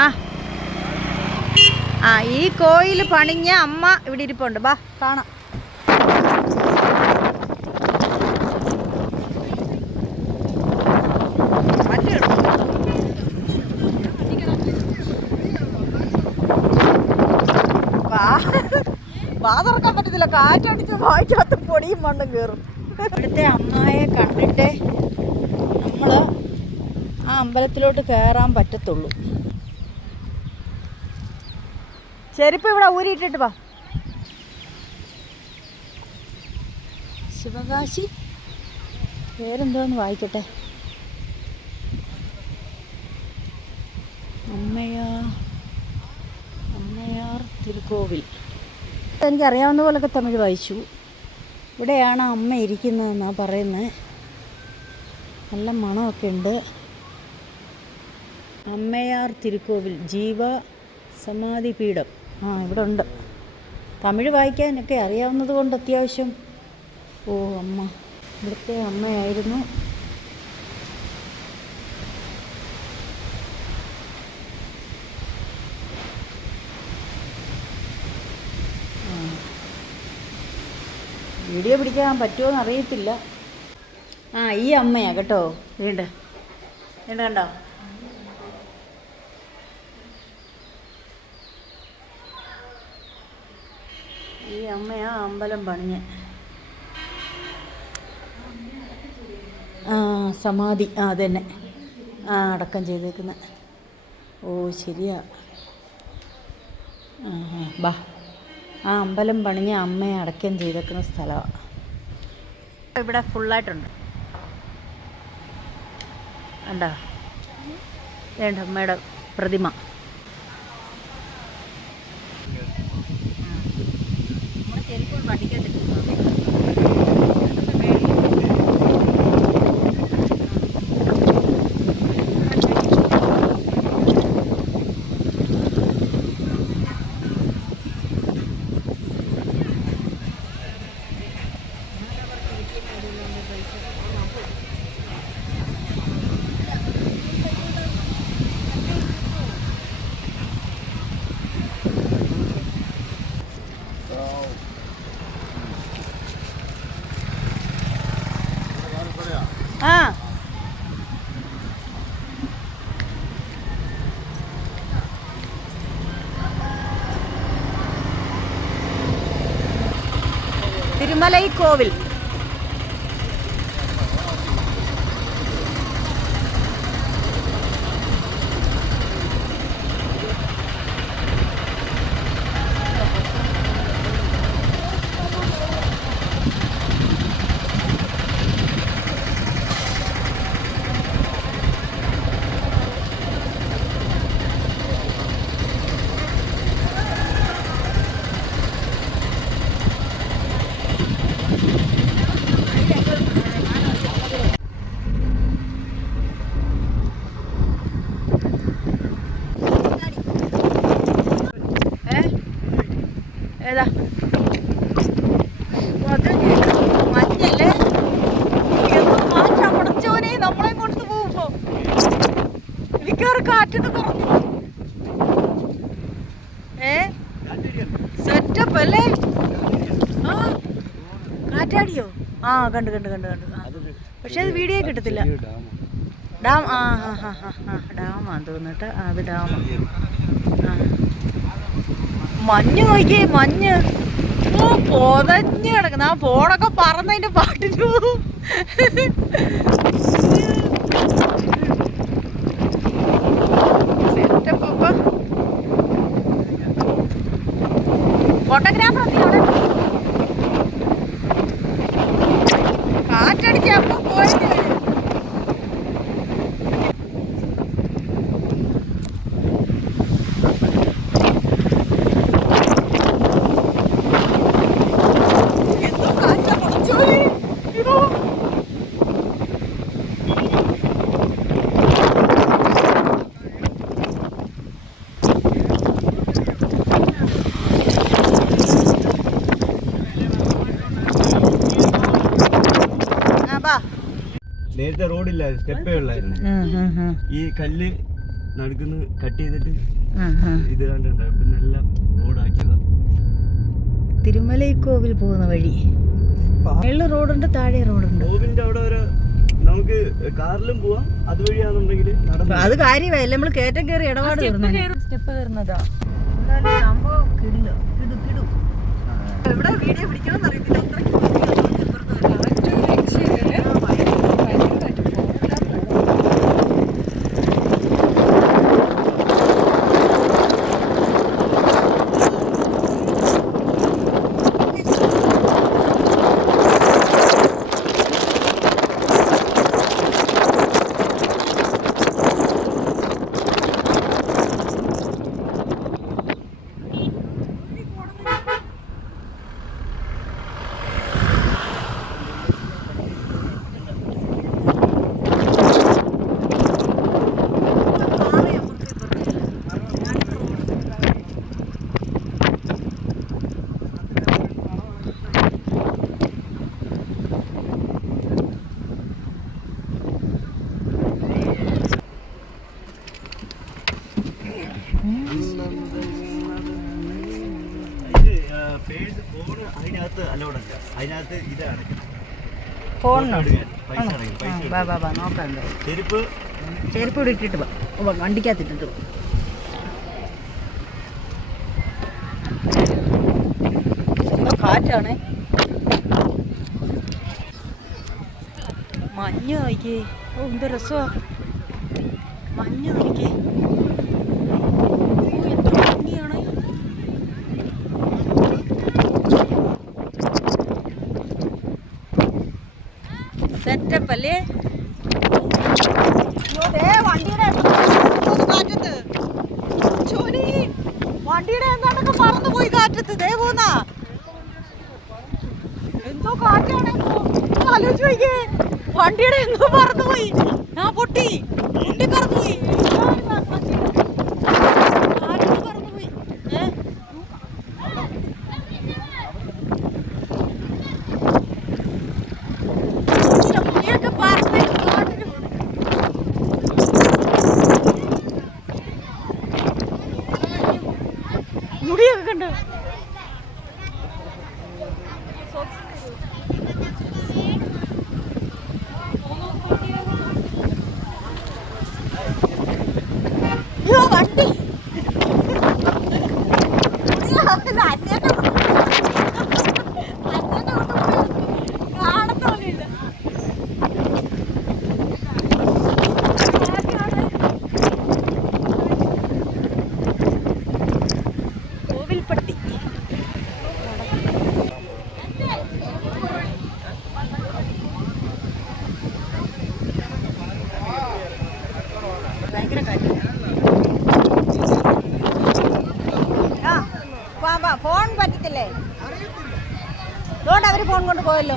ആ ആ ഈ കോയിൽ പണിഞ്ഞ അമ്മ ഇവിടെ ഇരിപ്പുണ്ട്. ബാ കാണാം. വാ തുറക്കാൻ പറ്റത്തില്ല, കാറ്റടിച്ച് വായിക്കകത്ത് പൊടിയും മണ്ണും കയറും. ഇവിടുത്തെ അമ്മയെ കണ്ടിട്ടേ നമ്മൾ ആ അമ്പലത്തിലോട്ട് കയറാൻ പറ്റത്തുള്ളൂ. ചെരുപ്പ് ഇവിടെ ഊരിയിട്ടിട്ട് വാ. ശിവകാശി പേരെന്തോന്ന് വായിക്കട്ടെ. അമ്മയാർ തിരുക്കോവിൽ. എനിക്കറിയാവുന്ന പോലൊക്കെ തമിഴ് വായിച്ചു. ഇവിടെയാണ് അമ്മ ഇരിക്കുന്നതെന്നാണ് പറയുന്നത്. നല്ല മണമൊക്കെ ഉണ്ട്. അമ്മയാർ തിരുക്കോവിൽ ജീവ സമാധി പീഠം. ഇവിടെ ഉണ്ട്. തമിഴ് വായിക്കാനൊക്കെ അറിയാവുന്നത് കൊണ്ട് അത്യാവശ്യം. അമ്മ ഇവിടുത്തെ അമ്മയായിരുന്നു. വീഡിയോ പിടിക്കാൻ പറ്റുമോയെന്ന് അറിയത്തില്ല. ഈ അമ്മയാ കേട്ടോ. വീണ്ടും കണ്ടോ? ഈ അമ്മയാ അമ്പലം പണിഞ്ഞ സമാധി. അതന്നെ അടക്കം ചെയ്തേക്കുന്ന. ശരിയാ. ബാ അമ്പലം പണിഞ്ഞ അമ്മയെ അടക്കം ചെയ്തേക്കുന്ന സ്ഥലമാണ്. ഇവിടെ ഫുള്ളായിട്ടുണ്ട്. കണ്ടോ? വേണ്ട അമ്മയുടെ പ്രതിമ. നമ്മുടെ ചെരുപ്പ് പഠിക്കാൻ തിരുമലൈ കോവിൽ. ഏതാ മഞ്ഞല്ലേ? കാറ്റടച്ചോനെ നമ്മളെ കൊണ്ട് പോകുമ്പോ എനിക്കൊരു കാറ്റത്ത് കുറഞ്ഞു. സെറ്റപ്പ് അല്ലേ? കാറ്റാടിയോ? കണ്ടു. പക്ഷെ അത് വീഡിയോ കിട്ടത്തില്ല. ഡാം. ഡാമാന്ന് തോന്നിട്ട്. അത് ഡാം. മഞ്ഞ് നോക്കിയേ, മഞ്ഞ് പൊതഞ്ഞ് കിടക്കുന്ന. ഫോണൊക്കെ പറന്നതിന്റെ പാട്ടിന് പോവും. ഫോട്ടോഗ്രാഫർ കാറ്റടിച്ച് അപ്പൊ പോയിട്ട് നേരത്തെ റോഡില്ല, സ്റ്റെപ്പേ ഉള്ളായിരുന്നു. ഈ കല്ല് നടുക്കുന്ന് കട്ട് ചെയ്തിട്ട് ഇത് കണ്ടിട്ടുണ്ട്. പിന്നെ എല്ലാം റോഡാക്കിയതാ. തിരുമലൈക്കോവിൽ പോകുന്ന വഴി മേളിൽ റോഡുണ്ട്, താഴെ റോഡുണ്ട്. കോവിലിന്റെ അവിടെ ഒരു നമുക്ക് കാറിലും പോവാം. അതുവഴിയാണെന്നുണ്ടെങ്കിൽ അത് കാര്യമല്ല, നമ്മൾ കയറ്റം കയറി ഇടപാട് സ്റ്റെപ്പ് കയറുന്നതാ. സംഭവം കിടു കിടു. എവിടെ വീഡിയോ പിടിക്കണം അറിയത്തില്ല. അതിനകത്ത് ഇതാണ് നോക്കാം. ചെരുപ്പ് ഇവിടെ ഇട്ടിട്ട് വണ്ടിക്കകത്തിട്ടിട്ട് കാറ്റാണ്. മഞ്ഞ് നോക്കിയേ. ഓ എന്ത് രസമാ മഞ്ഞ് നോക്കിയേ. എന്ത് ഭംഗിയാണ്. സെറ്റപ്പ് അല്ലേ? വണ്ടിയുടെ എന്താണ്ടൊക്കെ പറന്നുപോയി കാറ്റത്ത്. ദേ പോന്നാ എന്തോ കാറ്റാണ്. ആലോചിച്ച് നോക്കിയേ, വണ്ടിയുടെ എന്തോ പറന്നുപോയി. ആ പൊട്ടി വണ്ടി പറന്നുപോയി. പറന്നുപോയി. മുടിയൊക്കെ കണ്ടോ? വണ്ടി കാണത്തോളില്ല. കോവിൽപ്പട്ടി ഭയങ്കര കാര്യം. ഫോൺ പറ്റത്തില്ലേ? അതുകൊണ്ട് അവര് ഫോൺ കൊണ്ട് പോയല്ലോ.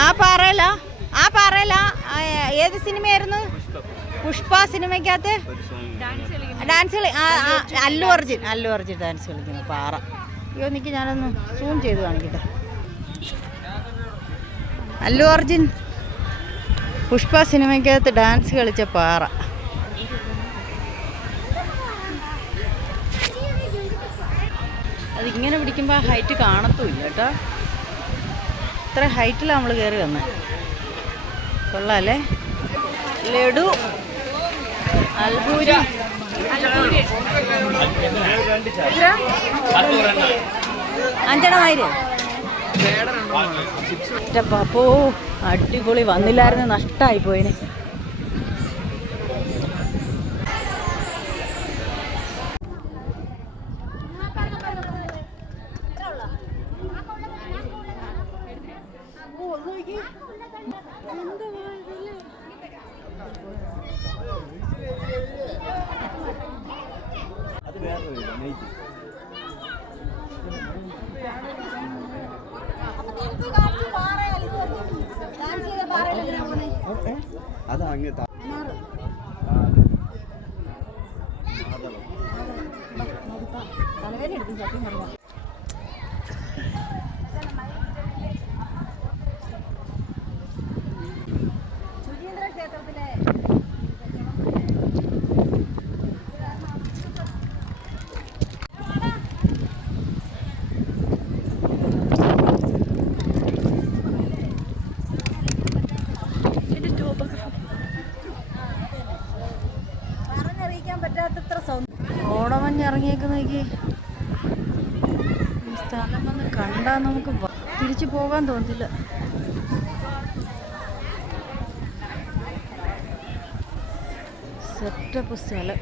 ആ പാറയില ഏത് സിനിമയായിരുന്നു? പുഷ്പ സിനിമയ്ക്കകത്ത് ഡാൻസ് അല്ലു അർജുൻ ഡാൻസ് കളിക്കുന്നു പാറ. അയ്യോ എനിക്ക് ഞാനൊന്ന് സൂം ചെയ്ത് കാണിക്കട്ടെ. അല്ലു അർജുൻ പുഷ്പ സിനിമയ്ക്കകത്ത് ഡാൻസ് കളിച്ച പാറ. അതിങ്ങനെ പിടിക്കുമ്പോൾ ആ ഹൈറ്റ് കാണത്തുമില്ല കേട്ടോ. ഇത്ര ഹൈറ്റിലാണ് നമ്മൾ കയറി വന്നത്. കൊള്ളാല്ലേ? ലഡു അൽബൂരി അഞ്ചെണ്ണമായിരം. പാപ്പോ അടിപൊളി. വന്നില്ലായിരുന്നു, നഷ്ടമായി പോയിന്. അതാ അങ്ങ് തലവേദന എടുക്കും സത്യം പറഞ്ഞാൽ. നോക്കി, ഈ സ്ഥലം വന്ന് കണ്ടാൽ നമുക്ക് തിരിച്ചു പോകാൻ തോന്നില്ല. സെറ്റപ്പ് സ്ഥലം.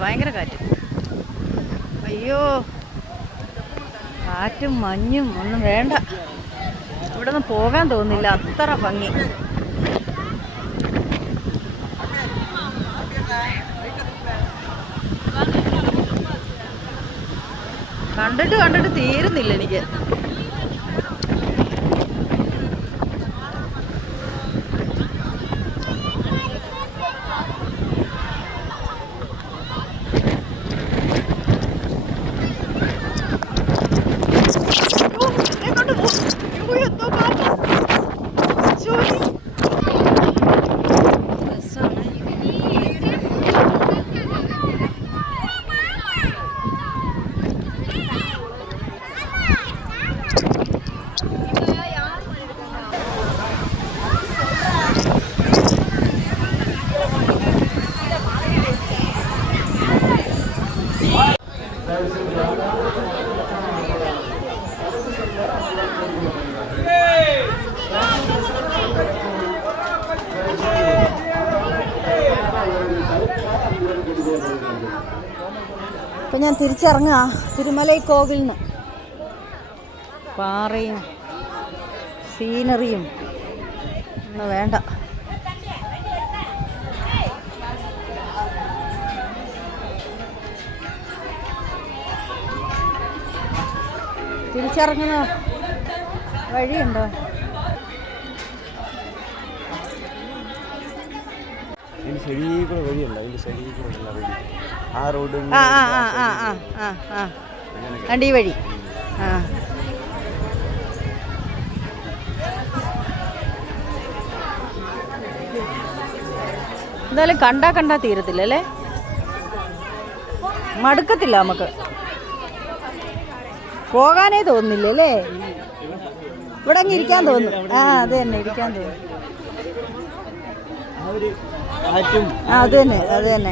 ഭയങ്കര കാറ്റ്. അയ്യോ, കാറ്റും മഞ്ഞും ഒന്നും വേണ്ട. ഇവിടെ നിന്ന് പോകാൻ തോന്നില്ല, അത്ര ഭംഗി. കണ്ടിട്ട് തീരുന്നില്ല എനിക്ക്. ഇപ്പം ഞാൻ തിരിച്ചിറങ്ങുക തിരുമലൈ കോവിലിൽ നിന്ന്. പാറയും സീനറിയും ഒന്നും വേണ്ട. തിരിച്ചിറങ്ങുന്ന വഴിയുണ്ടോ? വണ്ടി വഴി. എന്തായാലും കണ്ടാ തീരത്തില്ല അല്ലേ, മടുക്കത്തില്ല നമുക്ക്. പോകാനേ തോന്നുന്നില്ല അല്ലേ, ഇവിടെ അങ്ങ് ഇരിക്കാൻ തോന്നും. അത് തന്നെ, ഇരിക്കാൻ തോന്നും. അത് തന്നെ.